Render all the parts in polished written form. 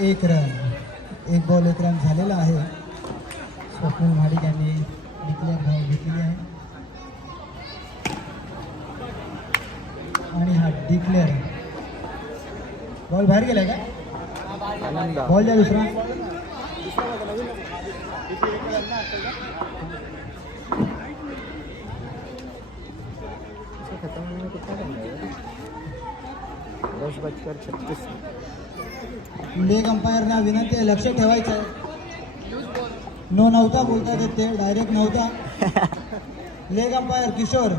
एक रन, एक बॉल एक रन झालेला आहे. स्वप्नील महाडिक यांनी डिक्लेअर धाव घेतलेली आहे आणि हा डिक्लेअर बॉल बाहेर गेलाय का? बॉल द्या दुसरा. लेग अंपायरना विनंती आहे, लक्ष ठेवायचं आहे. नो नव्हता बोलतात ते डायरेक्ट नव्हता. लेग अंपायर किशोर,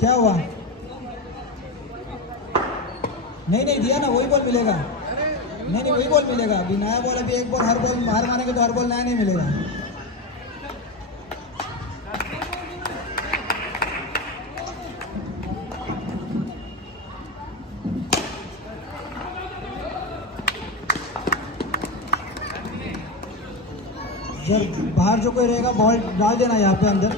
क्या हुआ? नहीं नहीं दिया ना, वही बॉल मिलेगा. नहीं नहीं वही बॉल मिलेगा. अभी नया बॉल, अभी एक बॉल, हर बॉल बाहर मारेंगे तो हर बॉल नया नहीं मिलेगा. जर बाहर जो कोई रहेगा बॉल डाल देना यहाँ पे अंदर.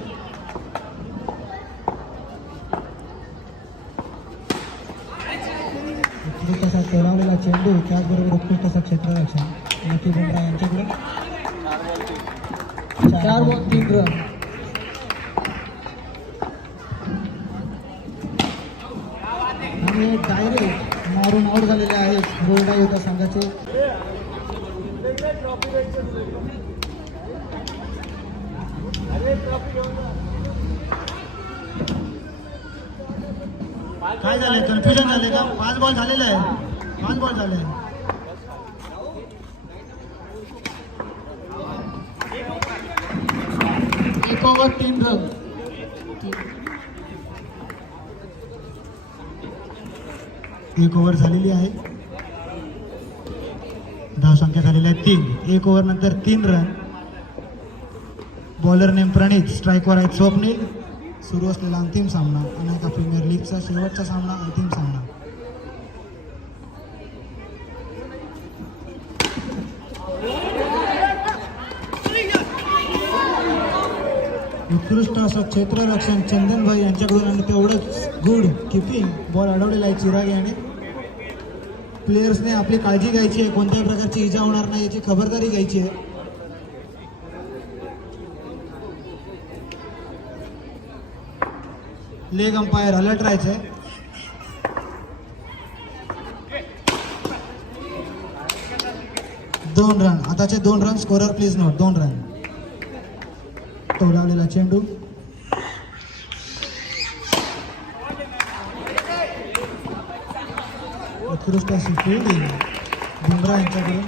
उत्कृष्ट असा टोलावलेला चेंडू, त्याचबरोबर उत्कृष्ट असा क्षेत्ररक्षण लकी बुमरा यांच्याकडे. 4 बॉल 3 रन. आणि डायरेक्ट मारून आउट झालेले आहेत रोडा युद्ध संघाचे. काय झालंय? कन्फ्युजन झाले का? 5 बॉल झालेले आहे. 5 बॉल झाले. एक ओव्हर 3 रन. एक ओव्हर झालेली आहे. धावसंख्या झालेली आहे 3. एक ओव्हर नंतर 3 रन. बॉलर नेम प्रणित, स्ट्राईकवर आहेत स्वप्नील. सुरू असलेला अंतिम सामना, अनाका प्रीमियर लीगचा शेवटचा सामना, अंतिम सामना. उत्कृष्ट असं क्षेत्ररक्षण चंदनभाई यांच्याकडून आणि तेवढंच गुड किपिंग. बॉल अडवलेला आहे चिराग याने. प्लेयर्सने आपली काळजी घ्यायची आहे, कोणत्याही प्रकारची इजा होणार नाही याची खबरदारी घ्यायची आहे. लेग अंपायर अलर्ट राहायचंय. दोन रन, आताचे 2 run. Scorer please note, 2 run. टोलावलेला चेंडू. उत्कृष्ट अशी फिल्डिंग बुमरा यांच्याकडून.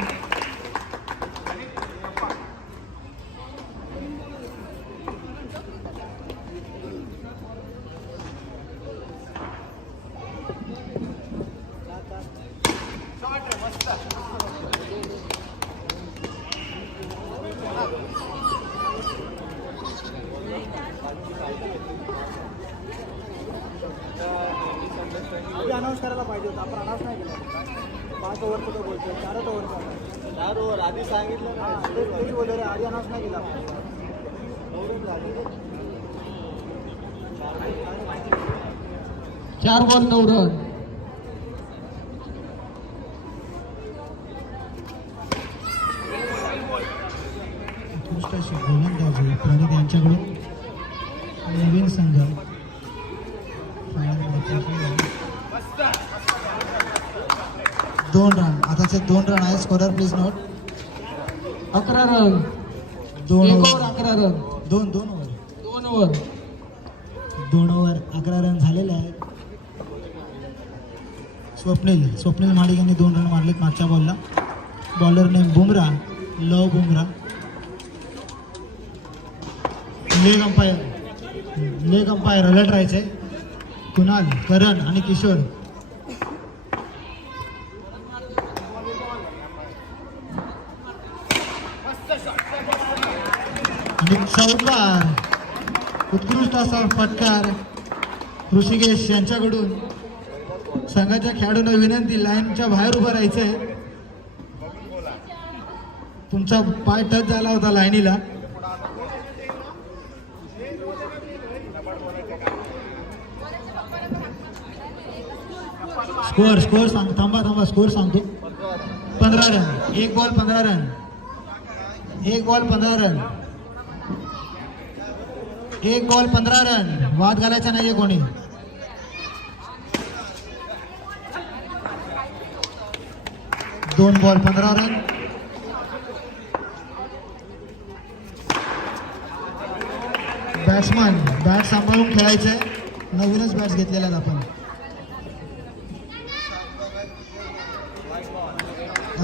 अनाउन्स करायला पाहिजे होतं, आपण अनाउन्स नाही केलं. 5 ओव्हरचं तो बोलतोय, 4च ओव्हरचा. 4 ओव्हर आधी सांगितलं ना, तेच बोलले रे, आधी अनाउन्स नाही केला. 4 बॉल 9 रन. उत्कृष्ट अशी गोलंदाजी प्रणित यांच्याकडून. नवीन संघ 2 रन, आताचे 2 रन आहे. Scorer please note. 11 run. 2 over 11 run. 2 over 11 run झालेले आहेत. स्वप्नील महाडिक यांनी 2 रन मारलेत मागच्या बॉलला. बॉलर नेम बुमरा, लव बुमरा. लेग अंपायर अलर्ट राहायचे. कुणाल, करण आणि किशोर. आणि चौकार, उत्कृष्ट असा फटकार ऋषिकेश यांच्याकडून. संघाच्या खेळाडूंना विनंती, लाईनच्या बाहेर उभं राहायचंय. तुमचा पाय टच झाला होता लाईनीला. स्कोअर स्कोअर सांग, थांबा स्कोअर सांगतो. 15 रन. एक बॉल 15 रन. एक बॉल 15 रन. एक बॉल 15 रन. वाद घालायचा नाहीये कोणी. दोन बॉल 15 रन. बॅट्समन बॅट सांभाळून खेळायचंय. नवीनच बॅट्स घेतलेल्या आहेत आपण.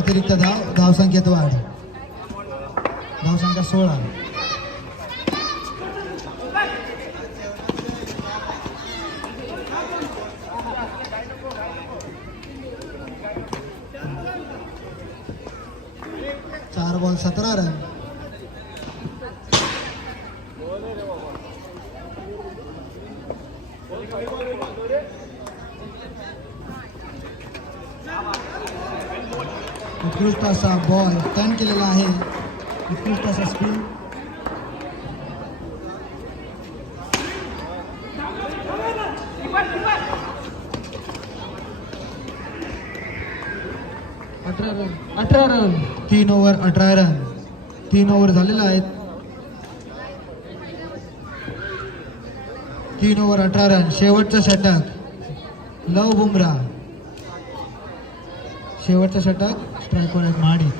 अतिरिक्त धावसंख्येत वाढ. धावसंख्या 16. चार बॉल 17 रन. उत्कृष्ट असा बॉल टर्न केलेला आहे. उत्कृष्ट असा स्पिन. अठरा रन. 3 over 18 run. 3 ओव्हर झालेला आहेत. 3 ओव्हर 18 रन. शेवटचं षटक लव बुमरा. शेवटचं षटक स्ट्राईकवर आहेत महाडी.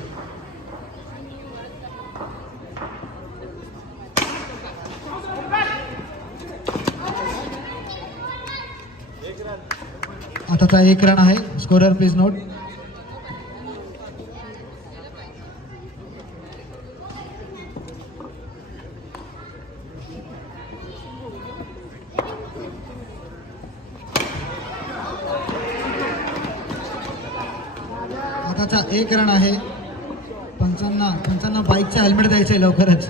आताचा 1 रन आहे. Scorer please note. आताचा 1 रन आहे. पंचांना बाईकचे हेल्मेट द्यायचे लवकरच.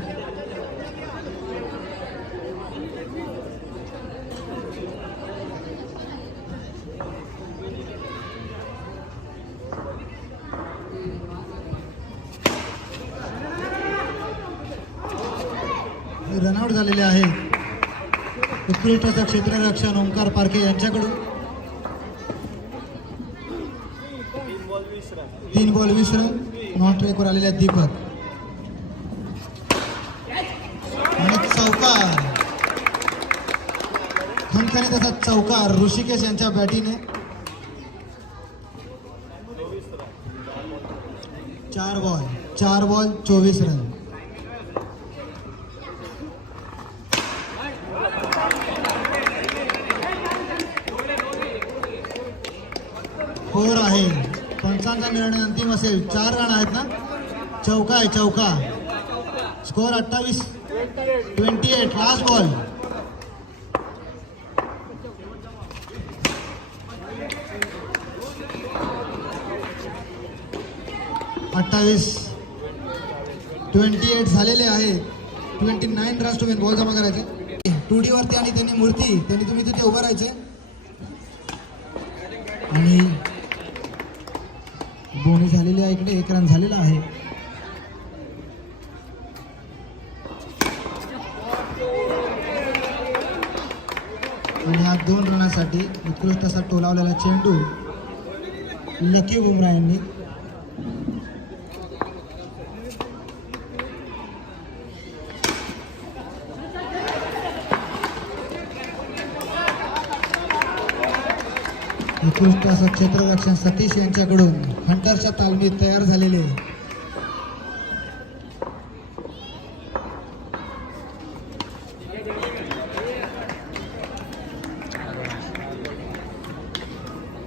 रनआउट झालेले आहे. उत्कृष्ट असा क्षेत्ररक्षण ओंकार पारखे यांच्याकडून. 3 बॉल 20 रन. नॉन स्ट्राईकवर आलेले आहेत दीपक. आणि चौकार. खणखणीत असा चौकार ऋषिकेश यांच्या बॅटीने. 4 बॉल 24 रन. फोर आहे. पंचांचा निर्णय अंतिम असेल. 4 रन आहेत ना. चौका आहे. चौका. स्कोअर 28. Last ball. अठ्ठावीस 28 झालेले आहे. 29 रन्स तुम्ही बॉल जमा करायचे. 2D वरती आणि त्यांनी मूर्ती त्यांनी तुम्ही तिथे उभं राहायचे. आणि बोनी झालेली आहे. इकडे 1 रन झालेला आहे. आणि या 2 रनासाठी उत्कृष्ट असा टोलावलेला चेंडू लकी बुमरा यांनी. उत्कृष्ट असं क्षेत्ररक्षण सतीश यांच्याकडून हंटरच्या तालमीत तयार झालेले.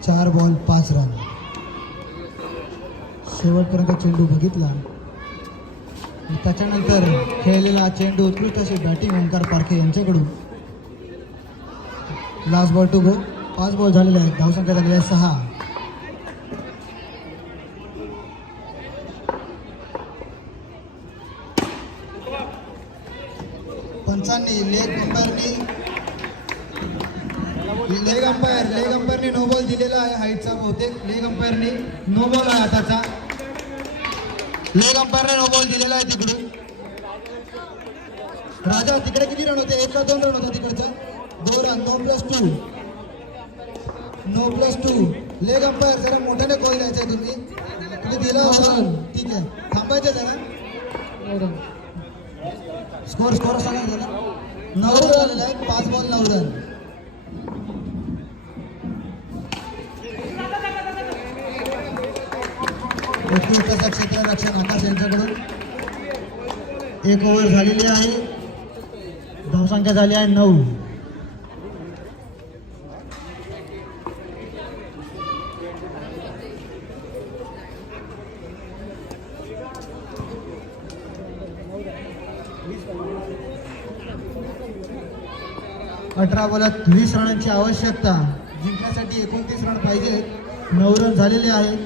चार बॉल 5 रन. शेवटपर्यंत चेंडू बघितला. त्याच्यानंतर खेळलेला चेंडू उत्कृष्ट अशी बॅटिंग ओंकार पारखे यांच्याकडून. Last ball to go. 5 ball झालेले आहेत. धावसंख्या झालेली आहे 6. पंचांनी लेग अंपायरनी नो बॉल दिलेला आहे. हाईटचा बहुतेक लेग अंपायरनी नो बॉल आहे. आताचा लेग अंपायरने नो बॉल दिलेला आहे तिकडून. राजा तिकडे किती रन होते? 1 का 2 रन होता तिकडचा. 2 रन. 9+2. लेग अंपायर जरा मोठ्याने कॉल द्यायचा तुम्ही दिलं होतं ठीक आहे थांबायचं जरा स्कोर सांगा जरा 9 रन झालेला आहे 5 बॉल 9 रन उत्कृष्ट क्षेत्ररक्षण आकाश यांच्याकडून 1 ओव्हर झालेली आहे धावसंख्या झाली आहे 9 18 बॉलात 20 रनांची आवश्यकता जिंकण्यासाठी 29 रन पाहिजे 9 रन झालेले आहेत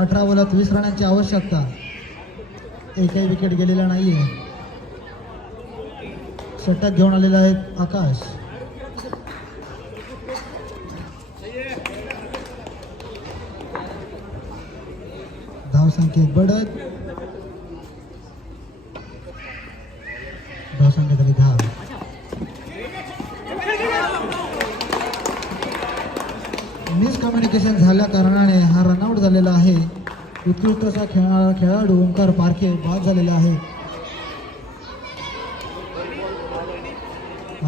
18 बॉलात 20 रनांची आवश्यकता एकही विकेट गेलेला नाहीये षटक घेऊन आलेला आहे आकाश धावसंख्येत बढत धावसंख्या झाली 10 मिसकम्युनिकेशन झाल्या कारणाने हा रनआउट झालेला आहे उत्कृष्ट असा खेळाडू ओंकार पारखे बाद झालेला आहे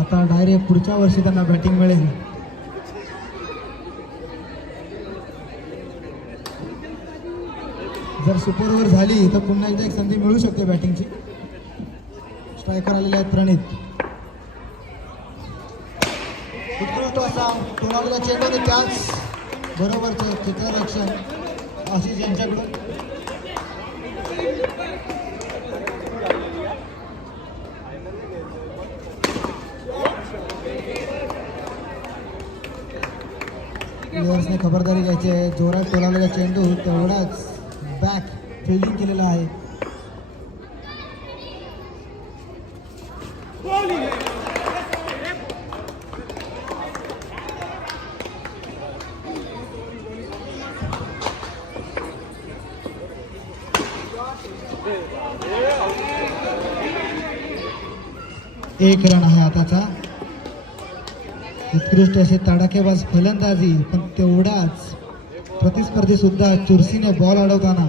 आता डायरेक्ट पुढच्या वर्षी त्यांना बॅटिंग मिळेल जर सुपर ओव्हर झाली तर पुन्हा एकदा एक संधी मिळू शकते बॅटिंगची स्ट्रायकर आलेले आहेत प्रणित उत्कृष्ट असा टोलावलेला चेंडू त्याच बरोबरचं क्षेत्ररक्षण आशिष यांच्याकडून प्लेयर्सने खबरदारी घ्यायची आहे जोरात टोलावलेला चेंडू तेवढाच बॅक फिल्डिंग केलेला आहे एक रन आहे आताचा उत्कृष्ट असे तडाखेबाज फलंदाजी पण तेवढाच प्रतिस्पर्धी सुद्धा चुरशीने बॉल अडवताना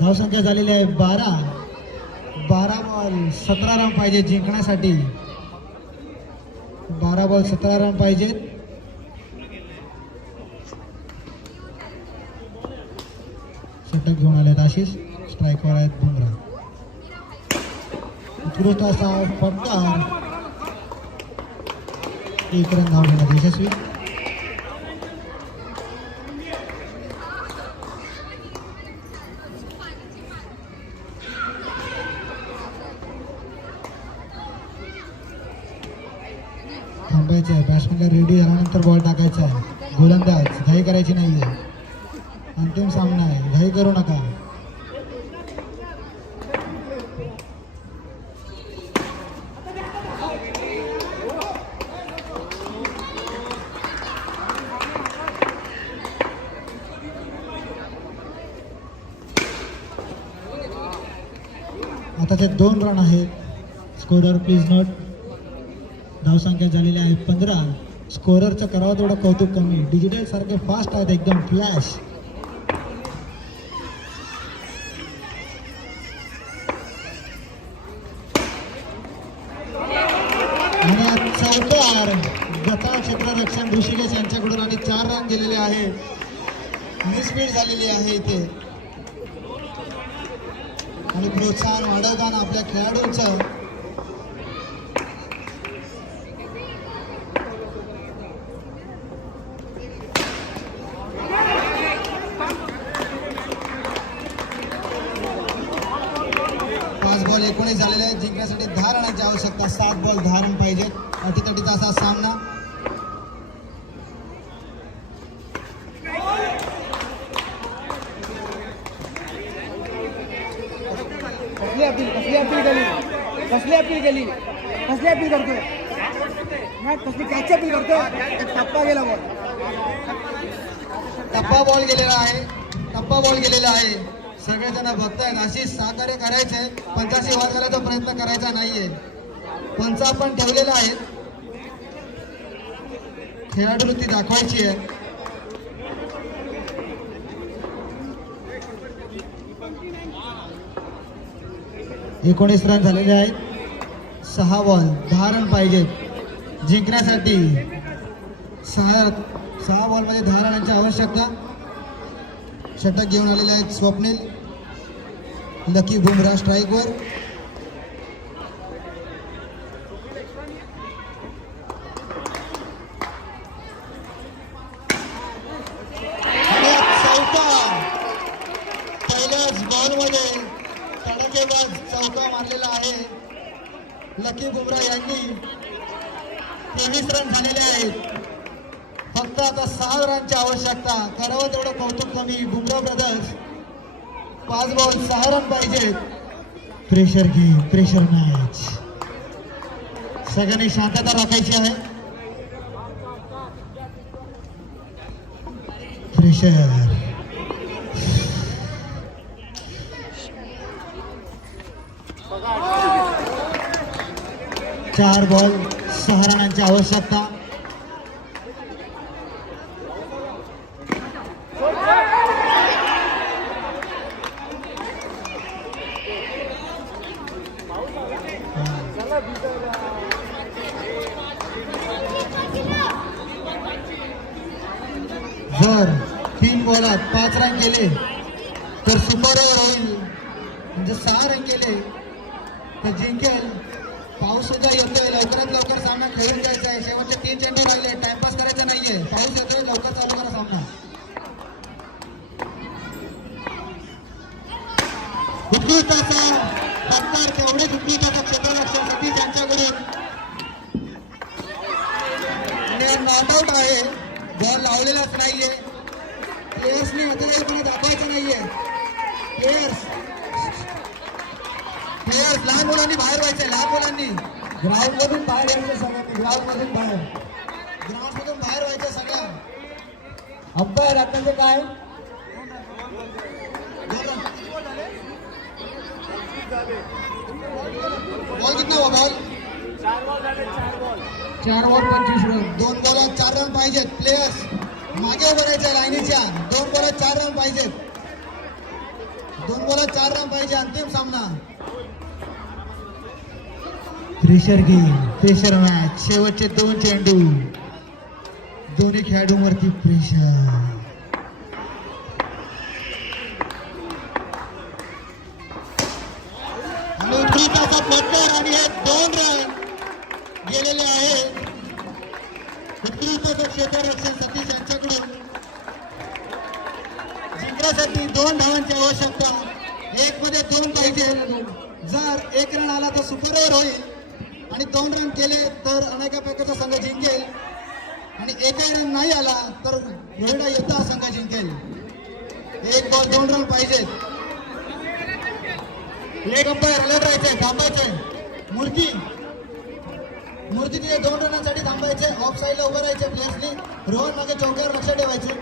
धावसंख्या झालेली आहे 12 बॉल 17 रन पाहिजे जिंकण्यासाठी 12 बॉल 17 रन पाहिजेत षटक घेऊन आलेत आशिष स्ट्राईकवर आहेत बुमरा उत्कृष्ट असा फटकार 1 रन धाव घेण्यात यशस्वी थांबायचं आहे बॅट्समॅनला रेडी झाल्यानंतर बॉल टाकायचा आहे गोलंदाज घाई करायची नाहीये अंतिम सामना आहे घाई करू नका आता ते 2 रन आहेत स्कोरर प्लीज नोट धावसंख्या झालेली आहे 15 स्कोररचं करावं थोडं कौतुक कमी डिजिटल सारखे फास्ट आहेत एकदम फ्लॅश आणि चौकार गता क्षेत्ररक्षण ऋषिकेश यांच्याकडून आणि 4 रन गेलेले आहे मिसफीड झालेली आहे इथे आणि प्रोत्साहन वाढवताना आपल्या खेळाडूंचं बॉल 19 झालेले आहेत जिंकण्यासाठी 10 रनांची आवश्यकता 7 बॉल 10 रन पाहिजेत अटीतटीचा असा सामना कसली अपील करतोय कसली कॅच अपील करतोय टप्पा गेला बॉल टप्पा बॉल गेलेला आहे सगळेजण बघतायत अशी सहकार्य करायचंय पंचाशी वाद करायचा प्रयत्न करायचा नाहीये पंच आपण ठेवलेला आहे खेळाडू वृत्ती दाखवायची आहे 19 रन झालेले आहेत. 6 बॉल 10 रन पाहिजेत जिंकण्यासाठी. 6 बॉलमध्ये 10 रनांची आवश्यकता. षटक घेऊन आलेले आहेत स्वप्नील. लकी बुमराह स्ट्राईकवर. पहिल्याच बॉलमध्ये तडकेबाज चौका मारलेला आहे लकी बुमराह यांनी. 23 रन झालेले आहेत. फक्त आता 6 रनची आवश्यकता. करावं तेवढं कौतुक कमी. बुमराह ब्रदर्स 5 बॉल 6 रन पाहिजेत. Pressure game, pressure match. सगळ्यांनी शांतता राखायची आहे. प्रेशर. 4 बॉल 6 रनांची आवश्यकता. जर 3 बॉलात 5 रन केले तर सुपर ओव्हर होईल. म्हणजे 6 रन केले तर जिंकेल. पाऊस सुद्धा येतोय. लवकरात लवकर सामना खेळून घ्यायचा आहे. शेवटचे 3 चेंडू राहिले. टाइमपास करायचा नाहीये. पाऊस येतोय. लवकर चालू करा सामना. उत्कृष्टाचा फटकार. तेवढेच उत्कृष्टाचं क्षेत्ररक्षण सतीश यांच्याकडून. नॉट आउट आहे. बॉल लावलेलाच नाहीये. प्लेयर्सनी अतिरेकपणे दाखवायचं नाहीये. प्लेयर्स लहान मुलांनी बाहेर व्हायचे. लहान मुलांनी ग्राउंड मधून बाहेर यायचं. सगळ्यांनी ग्राउंड मधून बाहेर व्हायचं सगळं. अंपायर आताचे काय बॉल किती हो बॉल 4 बॉल 25 रन. 2 बॉलात 4 रन पाहिजेत. प्लेयर्स मागे उभं राहायचं लाईनीच्या. 2 बॉलात 4 रन पाहिजेत. 2 बॉलात 4 रन पाहिजे. अंतिम सामना. Pressure game, pressure match. शेवटचे 2 चेंडू. दोन्ही खेळाडूंवरती प्रेशर. आणि उत्कृष्टाचा फटकार आणि हे 2 रन गेलेले आहेत. उत्कृष्टाचं क्षेत्ररक्षण सतीश यांच्याकडून. जिंकण्यासाठी 2 धावांची आवश्यकता. 1 मध्ये 2 पाहिजे. जर 1 रन आला तर सुपर ओव्हर होईल आणि 2 रन केले तर अनेकापेक्षाचा संघ जिंकेल. आणि 1 रन नाही आला तर रोहिडा योद्धा संघ जिंकेल. 1 बॉल 2 रन पाहिजेत. लेग अंपायर अलर्ट राहायचंय. थांबायचंय. मूर्ती तिथे 2 रनांसाठी थांबायचे. ऑफ साईडला उभं राहायचे प्लेयर्सनी. रोहन मागे चौक्यावर लक्ष ठेवायचे.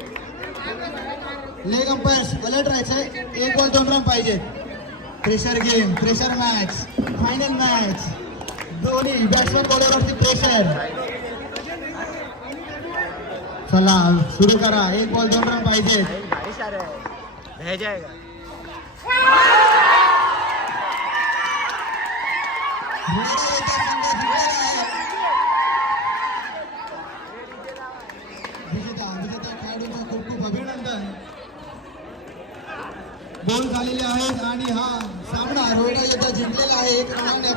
लेग अंपायर्स अलर्ट राहायचंय. 1 बॉल 2 रन पाहिजेत. Pressure game, pressure match, final match. दोन्ही बॅट्समॅन बॉलरवरती प्रेशर. चला सुरू करा. 1 बॉल 2 रन पाहिजेत. विजेता खेळाडूंचं खूप खूप अभिनंदन. गोल झालेले आहेत आणि हा सामना रोहिडा योद्धा जिंकलेला आहे 1 रनाने.